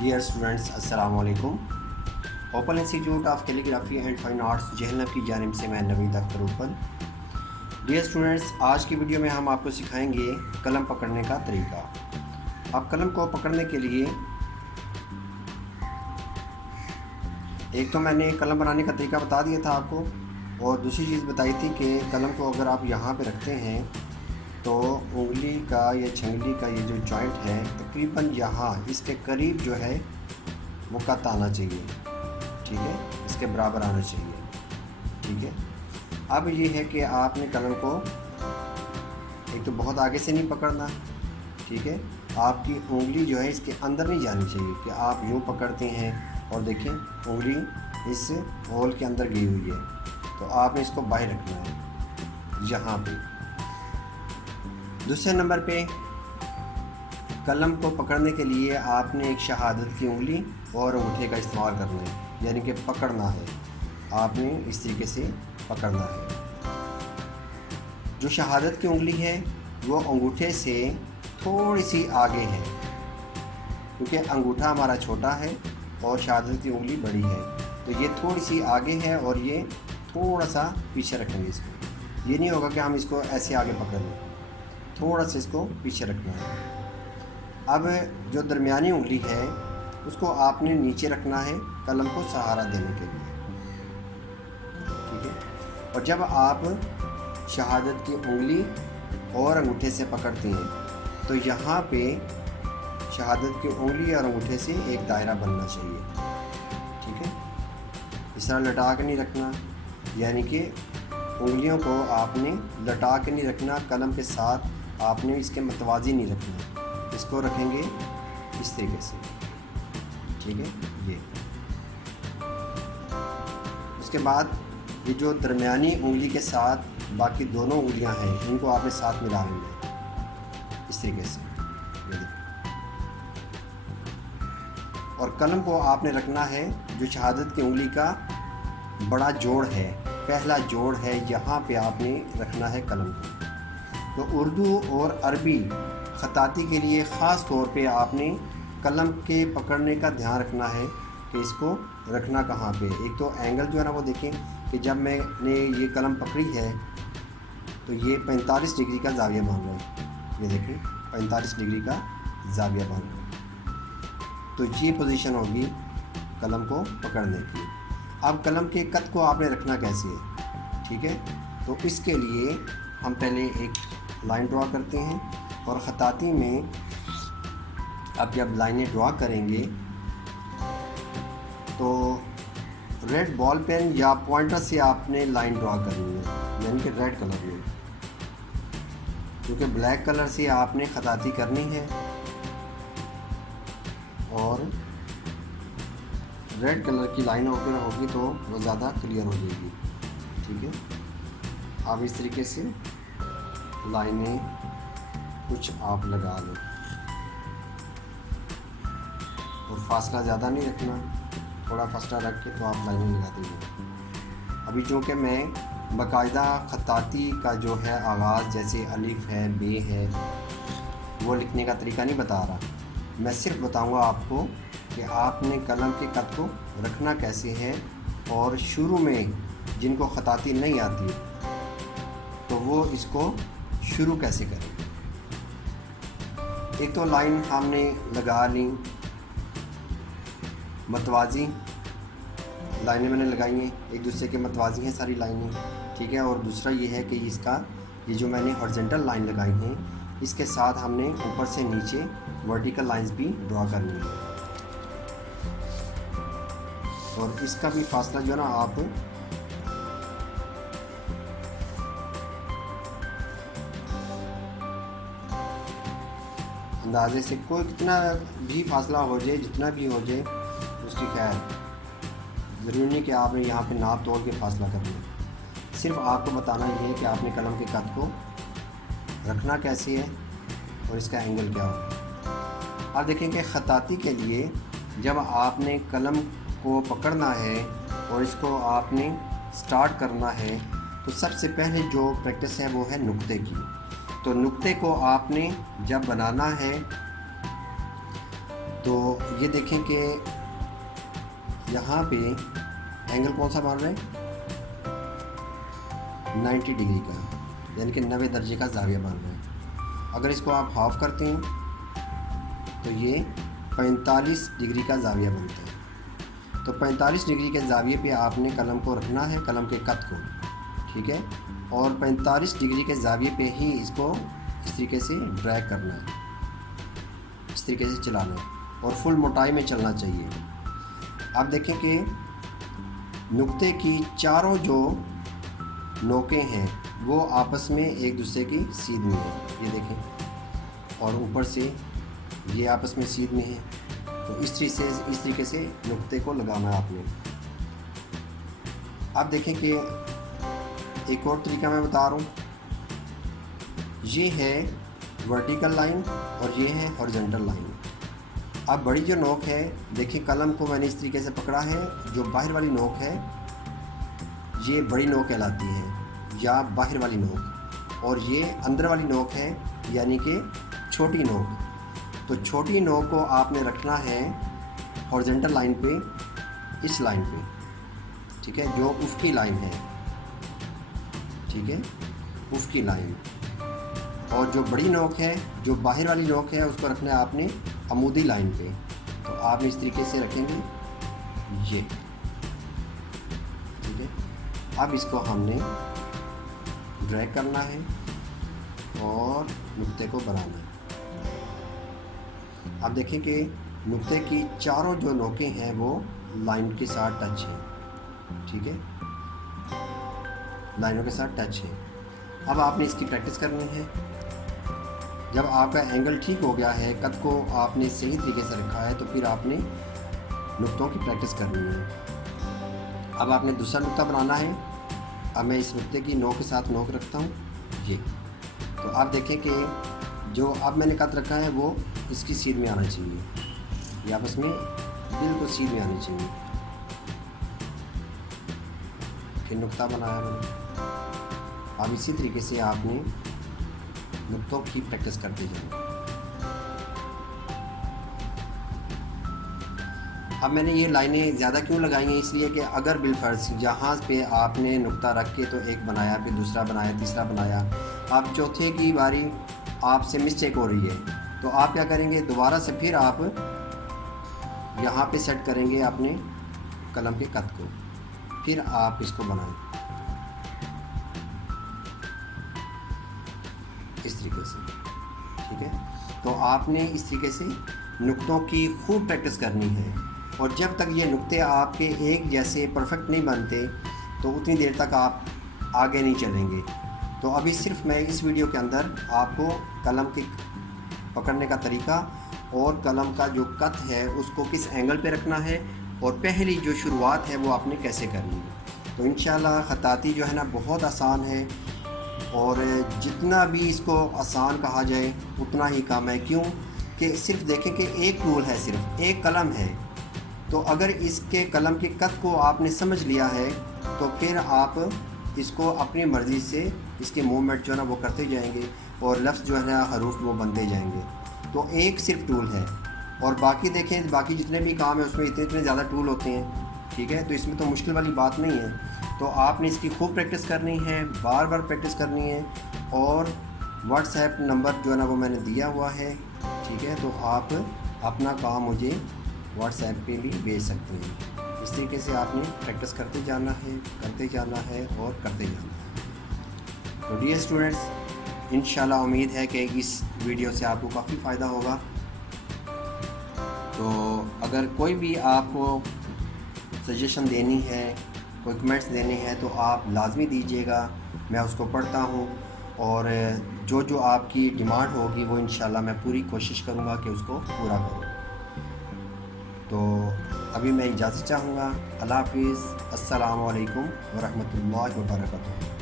Dear students, अस्सलाम वालेकुम। Open institute of calligraphy and fine arts Jhelum की जानिब से मैं नवीद अख्तर ओपन। डियर स्टूडेंट्स, आज की वीडियो में हम आपको सिखाएंगे कलम पकड़ने का तरीका। अब कलम को पकड़ने के लिए एक तो मैंने कलम बनाने का तरीका बता दिया था आपको, और दूसरी चीज़ बताई थी कि कलम को अगर आप यहाँ पे रखते हैं तो उंगली का या छंगली का ये जो जॉइंट है तकरीबन यहाँ इसके करीब जो है वो कट आना चाहिए, ठीक है, इसके बराबर आना चाहिए, ठीक है। अब ये है कि आपने कलम को एक तो बहुत आगे से नहीं पकड़ना, ठीक है। आपकी उंगली जो है इसके अंदर नहीं जानी चाहिए कि आप यूँ पकड़ते हैं और देखें उंगली इस होल के अंदर गई हुई है, तो आपने इसको बाहर रखना है यहाँ पे। दूसरे नंबर पे कलम को पकड़ने के लिए आपने एक शहादत की उंगली और अंगूठे का इस्तेमाल करना है, यानी कि पकड़ना है, आपने इस तरीके से पकड़ना है। जो शहादत की उंगली है वो अंगूठे से थोड़ी सी आगे है, क्योंकि अंगूठा हमारा छोटा है और शहादत की उंगली बड़ी है, तो ये थोड़ी सी आगे है और ये थोड़ा सा पीछे रखेंगे इसको। ये नहीं होगा कि हम इसको ऐसे आगे पकड़ लें, थोड़ा सा इसको पीछे रखना है। अब जो दरमियानी उंगली है उसको आपने नीचे रखना है कलम को सहारा देने के लिए, ठीक है। और जब आप शहादत की उंगली और अंगूठे से पकड़ते हैं तो यहाँ पे शहादत की उंगली और अंगूठे से एक दायरा बनना चाहिए, ठीक है। इस तरह लटा के नहीं रखना, यानी कि उंगलियों को आपने लटा के नहीं रखना, कलम के साथ आपने इसके मतवाजी नहीं रखना, इसको रखेंगे इस तरीके से, ठीक है। ये उसके बाद ये जो दरमियानी उंगली के साथ बाकी दोनों उंगलियां हैं इनको आपने साथ मिला लेंगे इस तरीके से, ये देखो। और कलम को आपने रखना है जो शहादत की उंगली का बड़ा जोड़ है, पहला जोड़ है, यहाँ पे आपने रखना है कलम को। तो उर्दू और अरबी ख़ताती के लिए ख़ास तौर पे आपने कलम के पकड़ने का ध्यान रखना है कि इसको रखना कहाँ पे। एक तो एंगल जो है ना वो देखें कि जब मैंने ये कलम पकड़ी है तो ये 45 डिग्री का जाविया बन रहा है, ये देखें 45 डिग्री का जाविया बन रहा है, तो ये पोजीशन होगी कलम को पकड़ने की। अब कलम के कद को आपने रखना कैसे है, ठीक है। तो इसके लिए हम पहले एक लाइन ड्रा करते हैं, और ख़ताती में अब जब लाइनें ड्रा करेंगे तो रेड बॉल पेन या पॉइंटर से आपने लाइन ड्रा करनी है, यानी कि रेड कलर में, क्योंकि ब्लैक कलर से आपने ख़ताती करनी है और रेड कलर की लाइन होगी तो वो ज़्यादा क्लियर हो जाएगी, ठीक है। आप इस तरीके से लाइनें कुछ आप लगा लो, और फासला ज़्यादा नहीं रखना, थोड़ा फासला रख के तो आप लाइनें लगा देंगे। अभी चूँकि मैं बाकायदा ख़ताती का जो है आगाज़, जैसे अलिफ है, बे है, वो लिखने का तरीका नहीं बता रहा, मैं सिर्फ बताऊंगा आपको कि आपने कलम के कद को रखना कैसे है, और शुरू में जिनको ख़ताती नहीं आती तो वो इसको शुरू कैसे करें। एक तो लाइन हमने लगा ली, मतवाजी लाइनें मैंने लगाई हैं, एक दूसरे के मतवाजी हैं सारी लाइनें, ठीक है। और दूसरा ये है कि इसका ये जो मैंने हॉरिजॉन्टल लाइन लगाई हैं इसके साथ हमने ऊपर से नीचे वर्टिकल लाइंस भी ड्रा करनी है, और इसका भी फासला जो है ना आप अंदाजे से, कोई कितना भी फासला हो जाए, जितना भी हो जाए उसकी खैर, ज़रूरी नहीं कि आपने यहाँ पे नाप तोड़ के फासला करना है। सिर्फ आपको बताना ये है कि आपने कलम के कद को रखना कैसे है और इसका एंगल क्या हो। अब देखें कि ख़ताती के लिए जब आपने कलम को पकड़ना है और इसको आपने स्टार्ट करना है तो सबसे पहले जो प्रैक्टिस है वो है नुक्ते की। तो नुक्ते को आपने जब बनाना है तो ये देखें कि यहाँ पे एंगल कौन सा मान रहे हैं, 90 डिग्री का, यानी कि 90 दर्जे का ज़ाविया मान रहे हैं। अगर इसको आप हाफ करते हैं तो ये 45 डिग्री का ज़ाविया बनता है। तो 45 डिग्री के ज़ाविये पे आपने कलम को रखना है, कलम के कत को, ठीक है। और 45 डिग्री के ज़ाविये पे ही इसको इस तरीके से ड्रैग करना है, इस तरीके से चलाना है और फुल मोटाई में चलना चाहिए। आप देखें कि नुक्ते की चारों जो नोकें हैं वो आपस में एक दूसरे की सीध में है, ये देखें, और ऊपर से ये आपस में सीध में है। तो इस तरीके से नुक्ते को लगाना है आपने। आप देखें कि एक और तरीका मैं बता रहा हूँ, ये है वर्टिकल लाइन और ये है हॉरिजॉन्टल लाइन। अब बड़ी जो नोक है, देखिए कलम को मैंने इस तरीके से पकड़ा है, जो बाहर वाली नोक है ये बड़ी नोक कहलाती है या बाहर वाली नोक, और ये अंदर वाली नोक है यानी कि छोटी नोक। तो छोटी नोक को आपने रखना है हॉरिजॉन्टल लाइन पे, इस लाइन पे, ठीक है, जो उफ़क़ी लाइन है, ठीक है, उफ़क़ी लाइन। और जो बड़ी नोक है, जो बाहर वाली नोक है, उसको रखना है आपने अमूदी लाइन पे। तो आप इस तरीके से रखेंगे ये, ठीक है। अब इसको हमने ड्रैग करना है और नुक्ते को बनाना है। आप देखें कि नुक्ते की चारों जो नोकें हैं वो लाइन के साथ टच हैं, ठीक है, लाइनों के साथ टच है। अब आपने इसकी प्रैक्टिस करनी है। जब आपका एंगल ठीक हो गया है, कद को आपने सही तरीके से रखा है, तो फिर आपने नुक्तों की प्रैक्टिस करनी है। अब आपने दूसरा नुक्ता बनाना है। अब मैं इस नुक्ते की नोक के साथ नोक रखता हूँ ये। तो आप देखें कि जो अब मैंने कद रखा है वो इसकी सीध में आना चाहिए, ये आपस में बिल्कुल सीध में आनी चाहिए। फिर नुक्ता बनाया मैंने। अब इसी तरीके से आपने नुक्तों की प्रैक्टिस करते जाएं। अब मैंने ये लाइनें ज़्यादा क्यों लगाई हैं, इसलिए कि अगर बिलफर्ज जहाँ पे आपने नुक्ता रख के तो एक बनाया, फिर दूसरा बनाया, तीसरा बनाया, आप चौथे की बारी आपसे मिस्टेक हो रही है, तो आप क्या करेंगे, दोबारा से फिर आप यहाँ पे सेट करेंगे अपने कलम के कद को, फिर आप इसको बनाएं इस तरीके से, ठीक है। तो आपने इस तरीके से नुक्तों की खूब प्रैक्टिस करनी है, और जब तक ये नुक्ते आपके एक जैसे परफेक्ट नहीं बनते तो उतनी देर तक आप आगे नहीं चलेंगे। तो अभी सिर्फ मैं इस वीडियो के अंदर आपको कलम के पकड़ने का तरीका और कलम का जो कत है उसको किस एंगल पे रखना है और पहली जो शुरुआत है वो आपने कैसे करनी है। तो इंशाल्लाह ख़ताती जो है ना बहुत आसान है, और जितना भी इसको आसान कहा जाए उतना ही कम है। क्यों कि सिर्फ देखें कि एक टूल है, सिर्फ एक कलम है, तो अगर इसके कलम के कद को आपने समझ लिया है तो फिर आप इसको अपनी मर्ज़ी से इसके मूवमेंट जो है ना वो करते जाएंगे और लफ्ज़ जो है ना हरूफ वो बनते जाएंगे। तो एक सिर्फ टूल है, और बाकी देखें बाकी जितने भी काम है उसमें इतने ज़्यादा टूल होते हैं, ठीक है। तो इसमें तो मुश्किल वाली बात नहीं है। तो आपने इसकी खूब प्रैक्टिस करनी है, बार बार प्रैक्टिस करनी है, और व्हाट्सएप नंबर जो है ना वो मैंने दिया हुआ है, ठीक है। तो आप अपना काम मुझे व्हाट्सएप पे भी भेज सकते हैं। इस तरीके से आपने प्रैक्टिस करते जाना है और करते जाना है। तो डियर स्टूडेंट्स, इंशाल्लाह उम्मीद है कि इस वीडियो से आपको काफ़ी फ़ायदा होगा। तो अगर कोई भी आपको सजेशन देनी है, कोई कमेंट्स देने हैं, तो आप लाजमी दीजिएगा, मैं उसको पढ़ता हूँ, और जो जो आपकी डिमांड होगी वो इंशाल्लाह मैं पूरी कोशिश करूँगा कि उसको पूरा करूँ। तो अभी मैं इजाज़त चाहूँगा। अल्लाह हाफ़िज़। अस्सलामु अलैकुम व रहमतुल्लाहि व बरकातुहू।